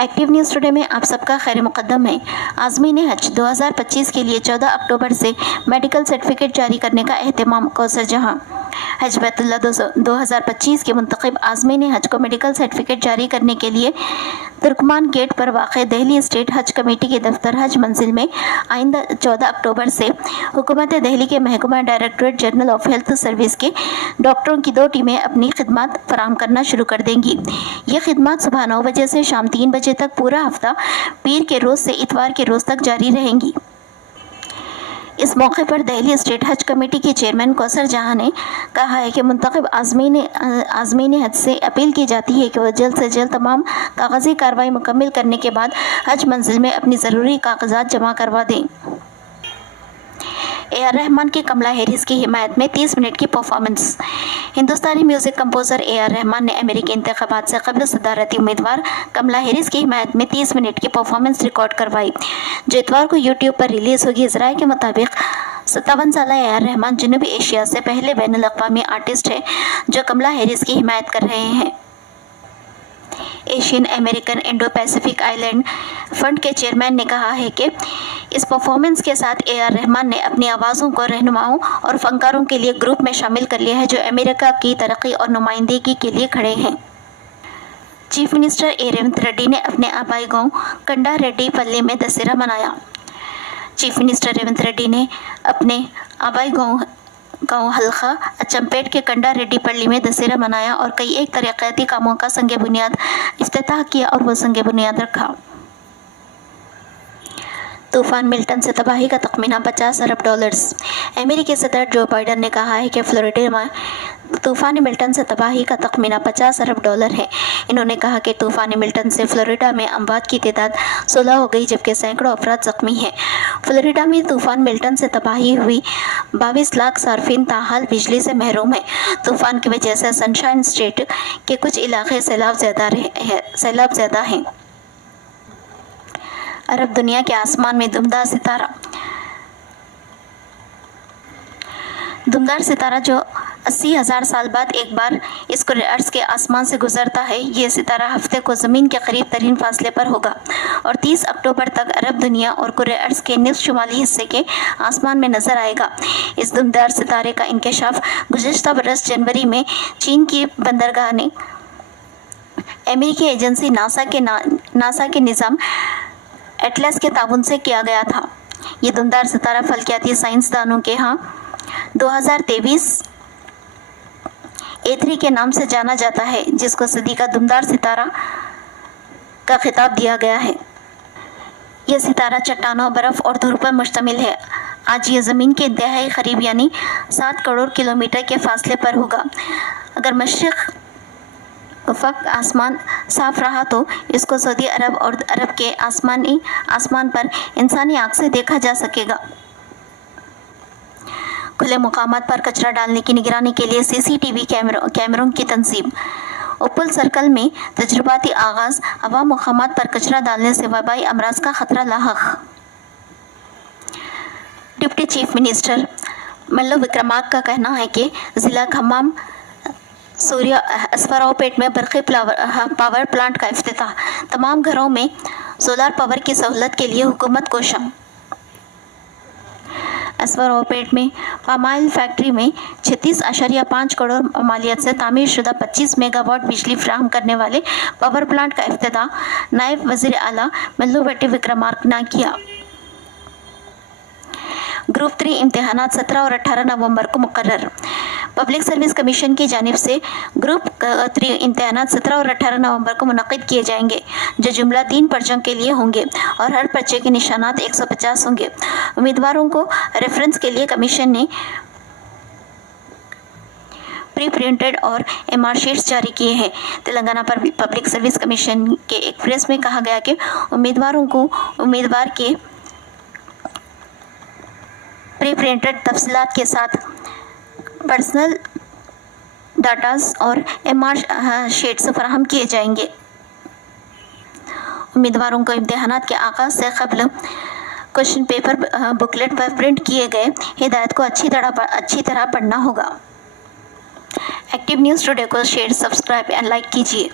Active news today में आप सबका खैर मुकद्दम है। आज़मीन हज 2025 के लिए 14 अक्टूबर से मेडिकल सर्टिफिकेट जारी करने का एहतमाम। कौसर जहां हज बैतुल्लाह 2025 के मुंतखब आज़मीन हज को मेडिकल सर्टिफिकेट जारी करने के लिए तुर्कमान गेट पर वाक़ दिल्ली स्टेट हज कमेटी के दफ्तर हज मंजिल में आइंदा 14 अक्टूबर से हुकूमत दिल्ली के महकमा directorate general of health service के डॉक्टरों की 2 टीमें अपनी खिदमत फराहम करना शुरू कर देंगी। ये खिदमत सुबह 9 बजे से शाम 3 बजे तक पूरा हफ्ता पीर के रोज़ से इतवार के रोज़ तक जारी रहेंगी। इस मौके पर दिल्ली स्टेट हज कमेटी के चेयरमैन कौसर जहां ने कहा है कि मुंतखब आज़मीन हज से अपील की जाती है कि वह जल्द से जल्द तमाम कागजी कार्रवाई मुकम्मल करने के बाद हज मंजिल में अपनी ज़रूरी कागजात जमा करवा दें। ए.आर. रहमान की कमला हैरिस की हिमायत में 30 मिनट की परफॉर्मेंस। हिंदुस्तानी म्यूज़िक कंपोज़र ए.आर. रहमान ने अमेरिकी इंतखाबात से कबल सदारती उम्मीदवार कमला हैरिस की हिमायत में 30 मिनट की परफॉर्मेंस रिकॉर्ड करवाई, जो इतवार को यूट्यूब पर रिलीज़ होगी। ज़राए के मुताबिक 57 साल ए.आर. रहमान जनूबी एशिया से पहले बैनुल अक़वामी आर्टिस्ट है जो कमला हैरिस की हिमायत कर रहे हैं। Asian American Indo Pacific island fund के चेयरमैन ने कहा है कि इस परफॉर्मेंस के साथ ए.आर. रहमान ने अपनी आवाज़ों को रहनुमाओं और फनकारों के लिए ग्रुप में शामिल कर लिया है जो अमेरिका की तरक्की और नुमाइंदगी के लिए खड़े हैं। चीफ मिनिस्टर ए. रेवंत रेड्डी ने अपने आबाई गांव कंडा रेड्डी पल्ली में दशहरा मनाया। चीफ मिनिस्टर रेवंत रेड्डी ने अपने आबाई गांव हल्का अचंपेट के कंडा रेड्डी पल्ली में दशहरा मनाया और कई एक तरक्याती कामों का संग बुनियाद इफ्तिताह किया और वो संग बुनियाद रखा। तूफान मिल्टन से तबाही का तखमीना $50 अरब। अमेरिकी सदर जो बाइडन ने कहा है कि फ्लोरिडा में तूफान मिल्टन से तबाही का तखमीना $50 अरब है। इन्होंने कहा कि तूफान मिल्टन से फ्लोरिडा में अमवात की तादाद 16 हो गई जबकि सैकड़ों अफराद जख्मी हैं। फ्लोरिडा में तूफान मिल्टन से तबाही हुई 22 लाख सार्फिन ताहाल बिजली से महरूम है। तूफान की वजह से सनशाइन स्टेट के कुछ इलाके सैलाब ज़्यादा हैं। अरब दुनिया के आसमान में दुमदार सितारा जो 80,000 साल बाद एक बार इस कुर्रे अर्ज़ के आसमान से गुजरता है। ये सितारा हफ्ते को ज़मीन के करीब तरीन फासले पर होगा और 30 अक्टूबर तक अरब दुनिया और कुर्रे अर्ज़ के निस्फ़ शुमाली हिस्से के आसमान में नज़र आएगा। इस दुमदार सितारे का इंकशाफ गुज़िश्ता बरस जनवरी में चीन की बंदरगाह ने अमेरिकी एजेंसी नासा के निज़ाम एटलस के ताउन से किया गया था। ये दुमदार सितारा फल्कियाती साइंसदानों के यहाँ 2023 A3 के नाम से जाना जाता है, जिसको सदी का दुमदार सितारा का खिताब दिया गया है। यह सितारा चट्टानों, बर्फ़ और धूल पर मुश्तमिल है। आज ये ज़मीन के इंतहाई करीब यानी 7 करोड़ किलोमीटर के फासले पर होगा। अगर मशरिक़ उफ़क़ आसमान साफ रहा तो इसको सऊदी अरब और अरब के आसमान पर इंसानी आँख से देखा जा सकेगा। खुले मुकामात पर कचरा डालने की निगरानी के लिए CCTV कैमरों की तंसीब। उपुल सर्कल में तजुर्बाती आगाज़। अवाम मुकामात पर कचरा डालने से वबाई अमराज का खतरा लाहक। Deputy chief minister Mallu Vikramarka का कहना है कि ज़िला खम्माम सूर्या असफराओपेट में बरक़ी पावर प्लांट का इफ्तिताह। तमाम घरों में सोलर पावर की सहूलत के लिए हुकूमत कोशा। असफराओपेट में पामाइल फैक्ट्री में 36.5 करोड़ मालियत से तामीर शुदा 25 मेगावाट बिजली फराहम करने वाले पावर प्लांट का इफ्तिताह नायब वज़ीर आला मल्लू भट्टी विक्रमार्क ने किया। ग्रुप 3 इम्तिहानात 17 और 18 नवंबर को मुकर्रर। पब्लिक सर्विस कमीशन की जानिब से ग्रुप 3 इम्तिहानात 17 और 18 नवंबर को मुनक़िद किए जाएंगे, जो जुमला 3 पर्चों के लिए होंगे और हर पर्चे के निशानात 150 होंगे। उम्मीदवारों को रेफरेंस के लिए कमीशन ने प्री प्रिंटेड और MR शीट्स जारी किए हैं। तेलंगाना पब्लिक सर्विस कमीशन के एक प्रेस में कहा गया कि उम्मीदवार के प्री प्रिंटेड तफसीलात के साथ पर्सनल डाटाज और MR शीट्स फराहम किए जाएंगे। उम्मीदवारों को इम्तिहानात के आगाज़ से कबल क्वेश्चन पेपर बुकलेट पर प्रिंट किए गए हिदायत को अच्छी तरह पढ़ना होगा। एक्टिव न्यूज़ टुडे को शेयर, सब्सक्राइब एंड लाइक कीजिए।